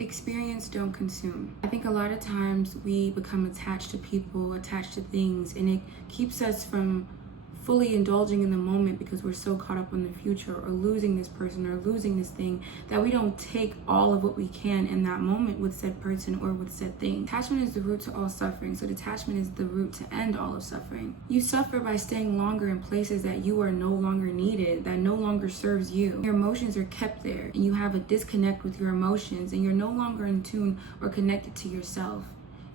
Experience, don't consume. I think a lot of times we become attached to people, attached to things, and it keeps us from fully indulging in the moment because we're so caught up in the future or losing this person or losing this thing that we don't take all of what we can in that moment with said person or with said thing. Attachment is the root to all suffering, so detachment is the root to end all of suffering. You suffer by staying longer in places that you are no longer needed, that no longer serves you. Your emotions are kept there and you have a disconnect with your emotions and you're no longer in tune or connected to yourself.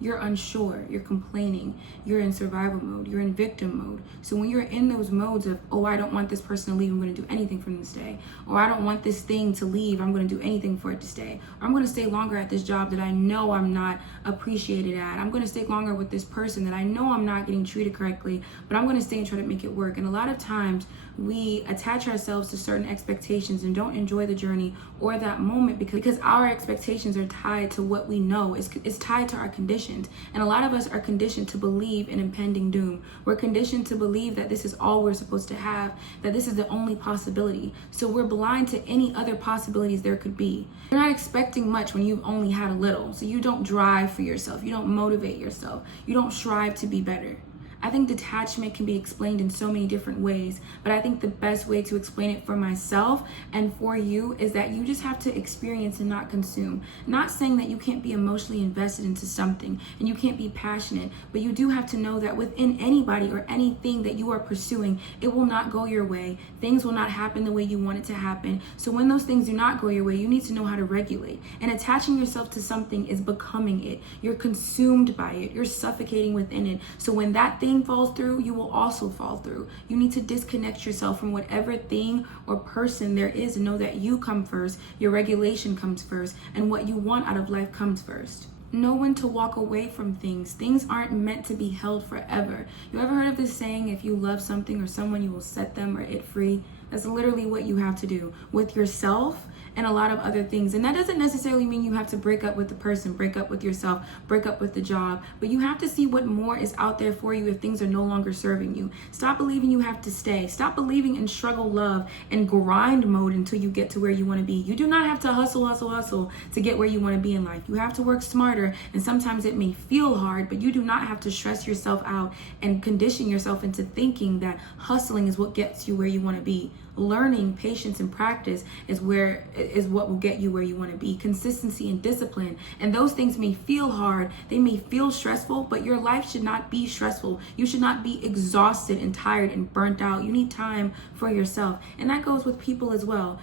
You're unsure, you're complaining, you're in survival mode, you're in victim mode. So when you're in those modes of, oh, I don't want this person to leave, I'm going to do anything for them to stay. Or I don't want this thing to leave, I'm going to do anything for it to stay. Or I'm going to stay longer at this job that I know I'm not appreciated at. I'm going to stay longer with this person that I know I'm not getting treated correctly, but I'm going to stay and try to make it work. And a lot of times we attach ourselves to certain expectations and don't enjoy the journey or that moment because our expectations are tied to what we know. It's tied to our conditions. And a lot of us are conditioned to believe in impending doom. We're conditioned to believe that this is all we're supposed to have, that this is the only possibility. So we're blind to any other possibilities there could be. You're not expecting much when you've only had a little. So you don't drive for yourself. You don't motivate yourself. You don't strive to be better. I think detachment can be explained in so many different ways, but I think the best way to explain it for myself and for you is that you just have to experience and not consume. Not saying that you can't be emotionally invested into something and you can't be passionate, but you do have to know that within anybody or anything that you are pursuing, it will not go your way. Things will not happen the way you want it to happen. So when those things do not go your way, you need to know how to regulate. And attaching yourself to something is becoming it. You're consumed by it. You're suffocating within it. So when that thing falls through, you will also fall through. You need to disconnect yourself from whatever thing or person there is and know that you come first, your regulation comes first, and what you want out of life comes first. Know when to walk away from things. Things aren't meant to be held forever. You ever heard of this saying, if you love something or someone, you will set them or it free? That's literally what you have to do with yourself and a lot of other things. And that doesn't necessarily mean you have to break up with the person, break up with yourself, break up with the job, but you have to see what more is out there for you if things are no longer serving you. Stop believing you have to stay. Stop believing in struggle, love, and grind mode until you get to where you want to be. You do not have to hustle to get where you want to be in life. You have to work smarter, and sometimes it may feel hard, but you do not have to stress yourself out and condition yourself into thinking that hustling is what gets you where you want to be. Learning, patience, and practice is what will get you where you want to be. Consistency and discipline. And those things may feel hard, they may feel stressful, but your life should not be stressful. You should not be exhausted and tired and burnt out. You need time for yourself. And that goes with people as well.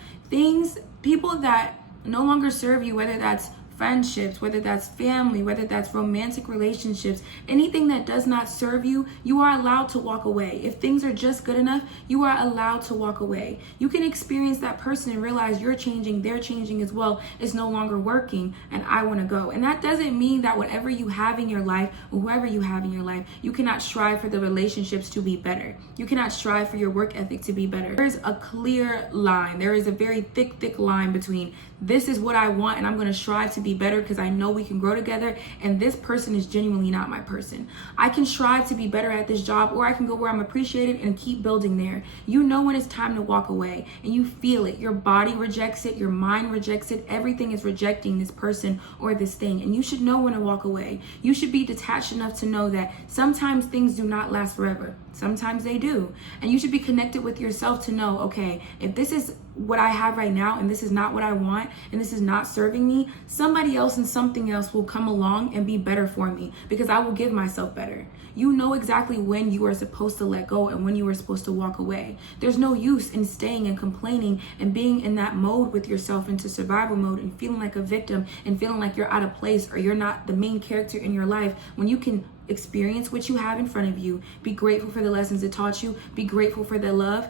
People that no longer serve you, whether that's friendships, whether that's family, whether that's romantic relationships, anything that does not serve you, you are allowed to walk away. If things are just good enough, you are allowed to walk away. You can experience that person and realize you're changing, they're changing as well. It's no longer working and I want to go. And that doesn't mean that whatever you have in your life, or whoever you have in your life, you cannot strive for the relationships to be better. You cannot strive for your work ethic to be better. There's a clear line. There is a very thick line between this is what I want and I'm going to strive to be better because I know we can grow together, and this person is genuinely not my person. I can strive to be better at this job, or I can go where I'm appreciated and keep building there. You know when it's time to walk away and you feel it. Your body rejects it, your mind rejects it, everything is rejecting this person or this thing, and you should know when to walk away. You should be detached enough to know that sometimes things do not last forever. Sometimes they do. And you should be connected with yourself to know, okay, if this is what I have right now and this is not what I want and this is not serving me, somebody else and something else will come along and be better for me because I will give myself better. You know exactly when you are supposed to let go and when you are supposed to walk away. There's no use in staying and complaining and being in that mode with yourself, into survival mode, and feeling like a victim and feeling like you're out of place or you're not the main character in your life, when you can experience what you have in front of you. Be grateful for the lessons it taught you. Be grateful for the love.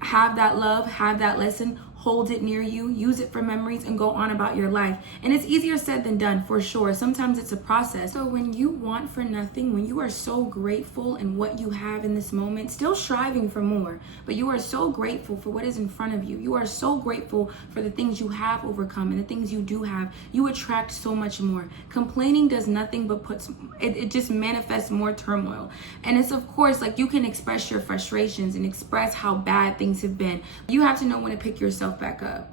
Have that love, have that lesson, hold it near you, use it for memories, and go on about your life. And it's easier said than done, for sure. Sometimes it's a process. So when you want for nothing, when you are so grateful in what you have in this moment, still striving for more, but you are so grateful for what is in front of you. You are so grateful for the things you have overcome and the things you do have. You attract so much more. Complaining does nothing but it just manifests more turmoil. And it's, of course, like, you can express your frustrations and express how bad things have been. You have to know when to pick yourself back up.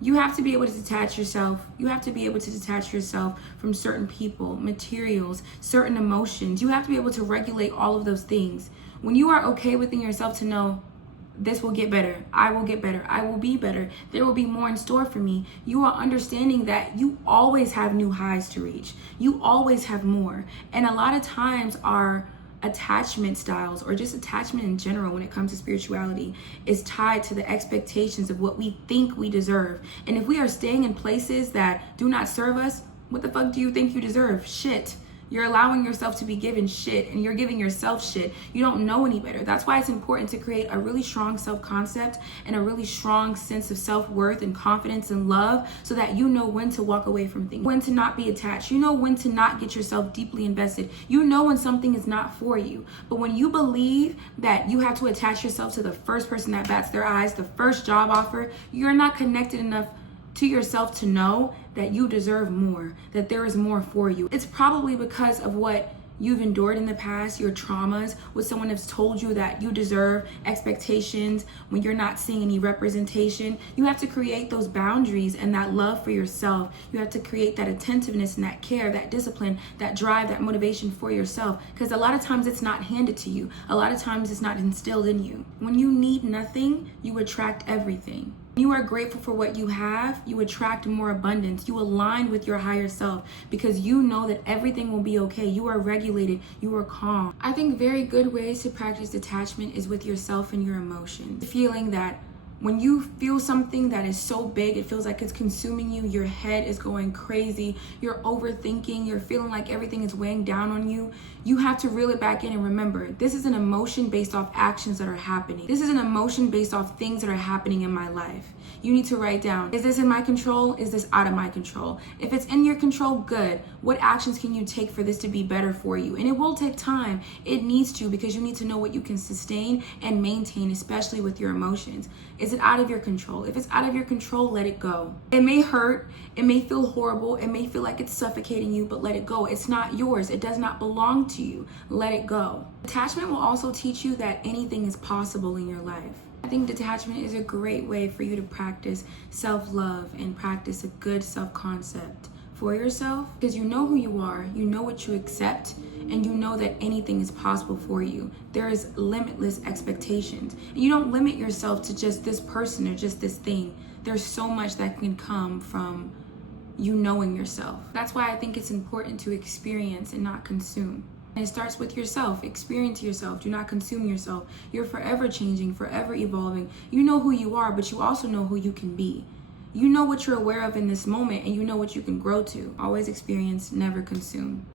You have to be able to detach yourself. You have to be able to detach yourself from certain people, materials, certain emotions. You have to be able to regulate all of those things. When you are okay within yourself to know, this will get better, I will get better, I will be better, there will be more in store for me, you are understanding that you always have new highs to reach. You always have more. And a lot of times our attachment styles, or just attachment in general when it comes to spirituality, is tied to the expectations of what we think we deserve. And if we are staying in places that do not serve us, what the fuck do you think you deserve? Shit. You're allowing yourself to be given shit, and you're giving yourself shit. You don't know any better. That's why it's important to create a really strong self-concept and a really strong sense of self-worth and confidence and love, so that you know when to walk away from things, when to not be attached. You know when to not get yourself deeply invested. You know when something is not for you. But when you believe that you have to attach yourself to the first person that bats their eyes, the first job offer, you're not connected enough to yourself to know that you deserve more, that there is more for you. It's probably because of what you've endured in the past, your traumas, what someone has told you that you deserve, expectations, when you're not seeing any representation. You have to create those boundaries and that love for yourself. You have to create that attentiveness and that care, that discipline, that drive, that motivation for yourself. Because a lot of times it's not handed to you. A lot of times it's not instilled in you. When you need nothing, you attract everything. You are grateful for what you have, you attract more abundance. You align with your higher self because you know that everything will be okay. You are regulated, you are calm. I think very good ways to practice detachment is with yourself and your emotions. Feeling that when you feel something that is so big, it feels like it's consuming you, your head is going crazy, you're overthinking, you're feeling like everything is weighing down on you, you have to reel it back in and remember, this is an emotion based off actions that are happening. This is an emotion based off things that are happening in my life. You need to write down, is this in my control? Is this out of my control? If it's in your control, good. What actions can you take for this to be better for you? And it will take time. It needs to, because you need to know what you can sustain and maintain, especially with your emotions. Is it out of your control? If it's out of your control, let it go. It may hurt. It may feel horrible. It may feel like it's suffocating you, but let it go. It's not yours. It does not belong to you. Let it go. Attachment will also teach you that anything is possible in your life. I think detachment is a great way for you to practice self-love and practice a good self-concept for yourself, because you know who you are, you know what you accept, and you know that anything is possible for you. There is limitless expectations. And you don't limit yourself to just this person or just this thing. There's so much that can come from you knowing yourself. That's why I think it's important to experience and not consume. And it starts with yourself. Experience yourself. Do not consume yourself. You're forever changing, forever evolving. You know who you are, but you also know who you can be. You know what you're aware of in this moment, and you know what you can grow to. Always experience, never consume.